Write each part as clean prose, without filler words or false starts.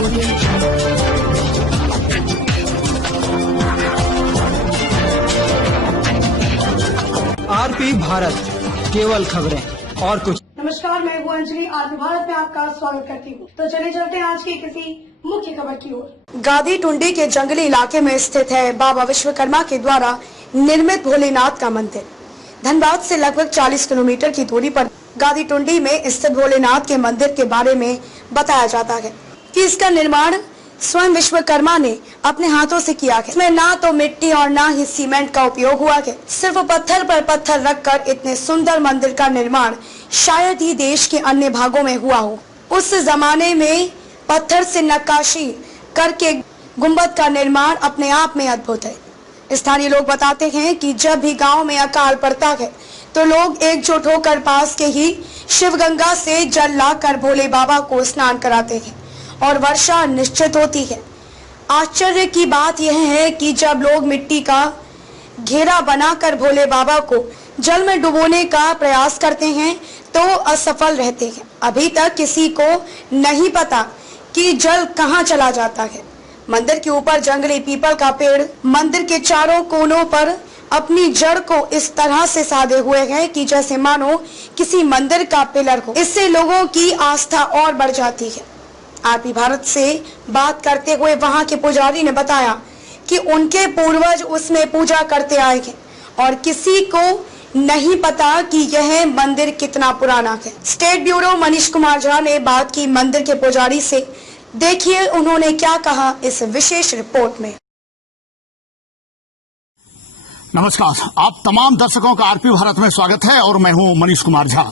RP Bharat, केवल खबरें और कुछ। नमस्कार, मैं हूँ अंजलि। आरपी भारत में आपका स्वागत करती हूँ। तो चले चलते हैं आज की किसी मुख्य खबर की ओर। गादी टुंडी के जंगली इलाके में स्थित है बाबा विश्वकर्मा के द्वारा निर्मित भोलेनाथ का मंदिर। धनबाद से लगभग 40 किलोमीटर की दूरी पर गादी टुंडी में स्थित भोलेनाथ के मंदिर के बारे में बताया जाता है कि इसका निर्माण स्वयं विश्वकर्मा ने अपने हाथों से किया है। इसमें ना तो मिट्टी और ना ही सीमेंट का उपयोग हुआ है। सिर्फ पत्थर पर पत्थर रखकर इतने सुंदर मंदिर का निर्माण शायद ही देश के अन्य भागों में हुआ हो। उस जमाने में पत्थर से नक्काशी करके गुंबद का निर्माण अपने आप में अद्भुत है। स्थानीय लोग बताते हैं कि जब भी गांव में अकाल पड़ता है तो लोग एकजुट होकर पास के ही शिवगंगा से जल लाकर भोले बाबा को स्नान कराते हैं और वर्षा निश्चित होती है। आश्चर्य की बात यह है कि जब लोग मिट्टी का घेरा बनाकर भोले बाबा को जल में डुबोने का प्रयास करते हैं तो असफल रहते हैं। अभी तक किसी को नहीं पता कि जल कहां चला जाता है। मंदिर के ऊपर जंगली पीपल का पेड़ मंदिर के चारों कोनों पर अपनी जड़ को इस तरह से साधे हुए है कि जैसे मानो किसी मंदिर का पिलर हो। इससे लोगों की आस्था और बढ़ जाती है। आरपी भारत से बात करते हुए वहां के पुजारी ने बताया कि उनके पूर्वज उसमें पूजा करते आए हैं और किसी को नहीं पता कि यह मंदिर कितना पुराना है। स्टेट ब्यूरो मनीष कुमार झा ने बात की मंदिर के पुजारी से। देखिए उन्होंने क्या कहा इस विशेष रिपोर्ट में। नमस्कार, आप तमाम दर्शकों का आरपी भारत में स्वागत है और मैं हूं मनीष कुमार झा।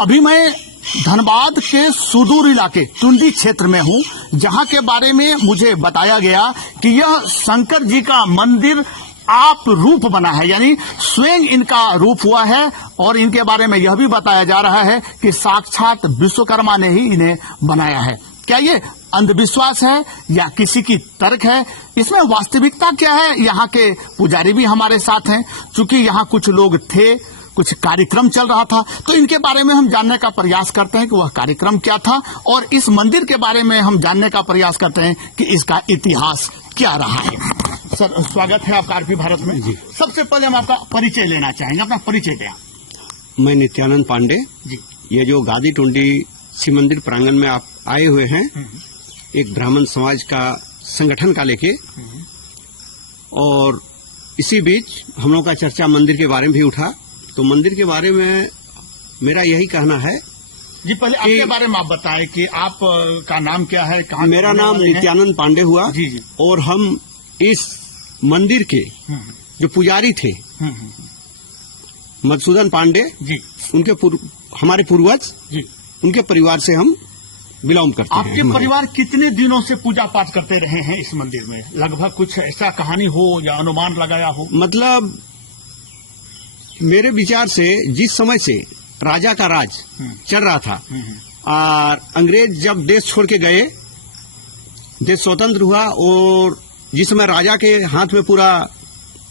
अभी मैं धनबाद के सुदूर इलाके टुंडी क्षेत्र में हूं, जहां के बारे में मुझे बताया गया कि यह शंकर जी का मंदिर आप रूप बना है, यानी स्वयं इनका रूप हुआ है। और इनके बारे में यह भी बताया जा रहा है कि साक्षात विश्वकर्मा ने ही इन्हें बनाया है। क्या ये अंधविश्वास है या किसी की तर्क है? इसमें वास्तविकता क्या है? यहाँ के पुजारी भी हमारे साथ हैं। चूंकि यहाँ कुछ लोग थे, कुछ कार्यक्रम चल रहा था, तो इनके बारे में हम जानने का प्रयास करते हैं कि वह कार्यक्रम क्या था और इस मंदिर के बारे में हम जानने का प्रयास करते हैं कि इसका इतिहास क्या रहा है। सर, स्वागत है आपका आरपी भारत में जी। सबसे पहले हम आपका परिचय लेना चाहेंगे, अपना परिचय दें। मैं नित्यानंद पांडे जी। ये जो गादी टुंडी शिव मंदिर प्रांगण में आप आए हुए हैं, एक ब्राह्मण समाज का संगठन का लेके, और इसी बीच हम लोग का चर्चा मंदिर के बारे में भी उठा। तो मंदिर के बारे में मेरा यही कहना है जी। पहले आपके बारे में आप बताएं कि आप का नाम क्या है, कहाँ? मेरा नाम नित्यानंद पांडे हुआ जी जी। और हम इस मंदिर के जो पुजारी थे मधुसूदन पांडे जी, उनके हमारे पूर्वज जी, उनके परिवार से हम बिलोंग करते हैं। आपके परिवार कितने दिनों से पूजा पाठ करते रहे हैं इस मंदिर में? लगभग कुछ ऐसा कहानी हो या अनुमान लगाया हो? मतलब मेरे विचार से जिस समय से राजा का राज चल रहा था और अंग्रेज जब देश छोड़ के गए, देश स्वतंत्र हुआ और जिस समय राजा के हाथ में पूरा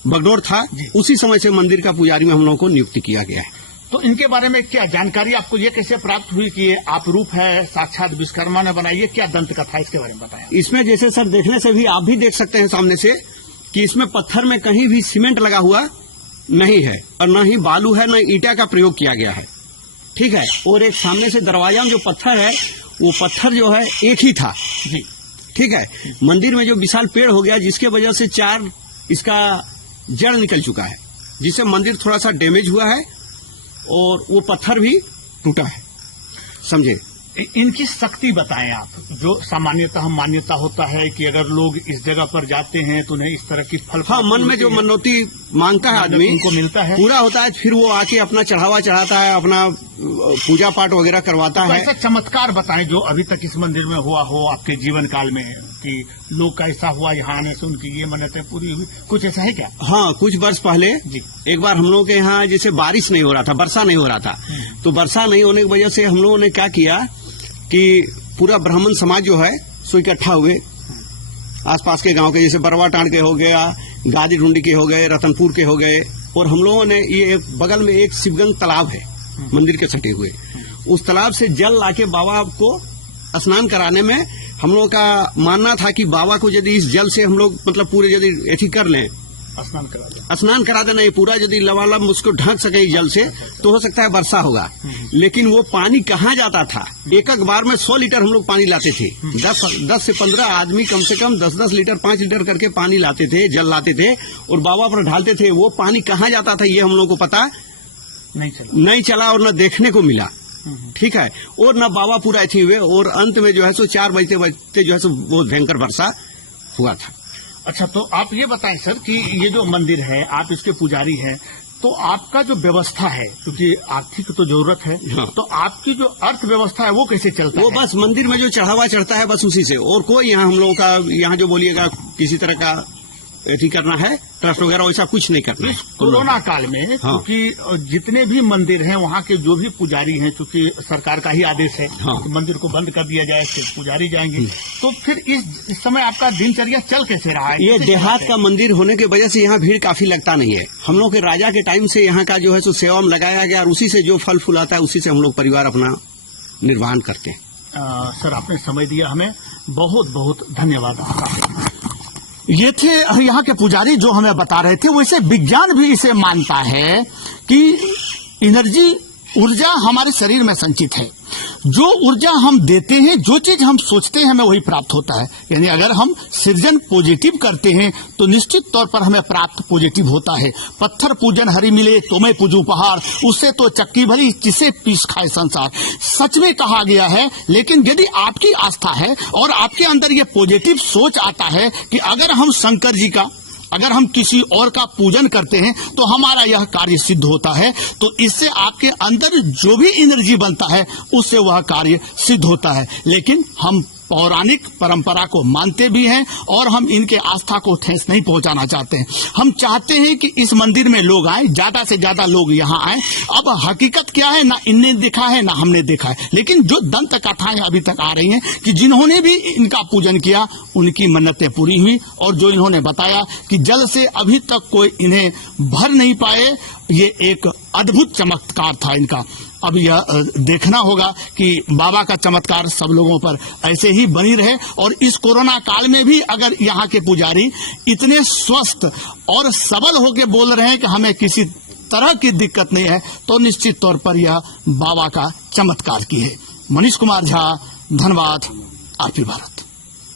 बगडोर था, उसी समय से मंदिर का पुजारी में हम लोगों को नियुक्त किया गया है। तो इनके बारे में क्या जानकारी आपको ये कैसे प्राप्त हुई कि ये आप रूप है, साक्षात विश्वकर्मा ने बनाई? क्या दंत कथा इसके बारे में बताया? इसमें जैसे सर देखने से भी आप भी देख सकते हैं सामने से कि इसमें पत्थर में कहीं भी सीमेंट लगा हुआ नहीं है और न ही बालू है, न ईटा का प्रयोग किया गया है। ठीक है। और एक सामने से दरवाजा में जो पत्थर है, वो पत्थर जो है एक ही था जी। ठीक है। मंदिर में जो विशाल पेड़ हो गया, जिसके वजह से 4 इसका जड़ निकल चुका है, जिससे मंदिर थोड़ा सा डैमेज हुआ है और वो पत्थर भी टूटा है, समझे। इनकी शक्ति बताएं आप। जो सामान्यतः मान्यता होता है कि अगर लोग इस जगह पर जाते हैं तो उन्हें इस तरह की फल, हाँ, मन में जो मनौती मांगता है आदमी उनको मिलता है, पूरा होता है। फिर वो आके अपना चढ़ावा चढ़ाता है, अपना पूजा पाठ वगैरह करवाता है। ऐसा चमत्कार बताएं जो अभी तक इस मंदिर में हुआ हो आपके जीवन काल में, कि लोग का ऐसा हुआ यहाँ आने से उनकी ये मन्नतें पूरी हुई, कुछ ऐसा है क्या? हाँ, कुछ वर्ष पहले जी एक बार हम लोगों के यहाँ जैसे बारिश नहीं हो रहा था, वर्षा नहीं हो रहा था, तो वर्षा नहीं होने की वजह से हम लोगों ने क्या किया कि पूरा ब्राह्मण समाज जो है सो इकट्ठा हुए। आसपास के गांव के जैसे बरवा टांड के हो गया, गादी ढूंढी के हो गए, रतनपुर के हो गए, और हम लोगों ने ये बगल में एक शिवगंग तालाब है मंदिर के सटे हुए, उस तालाब से जल लाके बाबा को स्नान कराने में हम लोगों का मानना था कि बाबा को यदि इस जल से हम लोग मतलब पूरे यदि एथी कर लें, स्नान करा देना, ये पूरा यदि लबालब उसको ढक सके इस जल से, तो हो सकता है वर्षा होगा। लेकिन वो पानी कहाँ जाता था? एक एक बार में 100 लीटर हम लोग पानी लाते थे। 10 से 15 आदमी कम से कम 10-10 लीटर 5 लीटर करके पानी लाते थे, जल लाते थे और बाबा पर ढालते थे। वो पानी कहाँ जाता था ये हम लोग को पता नहीं चला और न देखने को मिला। ठीक है, और न बाबा पूरा अच्छी हुए, और अंत में जो है सो 4 बजते जो है सो बहुत भयंकर वर्षा हुआ था। अच्छा, तो आप ये बताएं सर कि ये जो मंदिर है, आप इसके पुजारी हैं, तो आपका जो व्यवस्था है, क्योंकि आर्थिक तो जरूरत है, हाँ। तो आपकी जो अर्थव्यवस्था है वो कैसे चलता है? वो बस मंदिर में जो चढ़ावा चढ़ता है बस उसी से, और कोई यहाँ हम लोगों का यहाँ जो बोलिएगा किसी तरह का एथी करना है, ट्रस्ट वगैरह वैसा कुछ नहीं करना है। इस कोरोना काल में क्योंकि जितने भी मंदिर हैं, वहाँ के जो भी पुजारी हैं, क्योंकि सरकार का ही आदेश है कि मंदिर को बंद कर दिया जाए, फिर पुजारी जाएंगे, तो फिर इस समय आपका दिनचर्या चल कैसे रहा है? ये देहात का मंदिर होने की वजह से यहाँ भीड़ काफी लगता नहीं है। हम लोग के राजा के टाइम से यहाँ का जो है सो सेवा में लगाया गया, और उसी से जो फल फूल आता है उसी से हम लोग परिवार अपना निर्वाहन करते हैं। सर, आपने समय दिया हमें, बहुत बहुत धन्यवाद। ये थे यहाँ के पुजारी जो हमें बता रहे थे। वैसे विज्ञान भी इसे मानता है कि एनर्जी, ऊर्जा हमारे शरीर में संचित है। जो ऊर्जा हम देते हैं, जो चीज हम सोचते हैं, हमें वही प्राप्त होता है। यानी अगर हम सृजन पॉजिटिव करते हैं तो निश्चित तौर पर हमें प्राप्त पॉजिटिव होता है। पत्थर पूजन हरि मिले तो मैं पूजू पहाड़, उससे तो चक्की भली जिसे पीस खाए संसार। सच में कहा गया है। लेकिन यदि आपकी आस्था है और आपके अंदर ये पॉजिटिव सोच आता है कि अगर हम शंकर जी का, अगर हम किसी और का पूजन करते हैं तो हमारा यह कार्य सिद्ध होता है, तो इससे आपके अंदर जो भी एनर्जी बनता है उससे वह कार्य सिद्ध होता है। लेकिन हम पौराणिक परंपरा को मानते भी हैं और हम इनके आस्था को ठेस नहीं पहुंचाना चाहते हैं। हम चाहते हैं कि इस मंदिर में लोग आए, ज्यादा से ज्यादा लोग यहाँ आए। अब हकीकत क्या है, ना इनने देखा है ना हमने देखा है, लेकिन जो दंत कथाएं अभी तक आ रही हैं कि जिन्होंने भी इनका पूजन किया उनकी मन्नतें पूरी हुई, और जो इन्होंने बताया कि जल से अभी तक कोई इन्हें भर नहीं पाए, ये एक अद्भुत चमत्कार था इनका। अब यह देखना होगा कि बाबा का चमत्कार सब लोगों पर ऐसे ही बनी रहे, और इस कोरोना काल में भी अगर यहाँ के पुजारी इतने स्वस्थ और सबल होकर बोल रहे हैं कि हमें किसी तरह की दिक्कत नहीं है, तो निश्चित तौर पर यह बाबा का चमत्कार की है। मनीष कुमार झा, धन्यवाद, आरपी भारत।